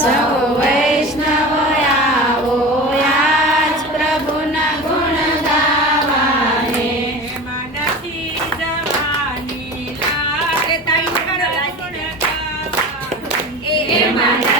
સૌ વૈષ્ણવ આવો આજ પ્રભુના ગુણ ગાવાને મનથી જવાની લાગ તૈયાર ગુણ ગાવા એ મન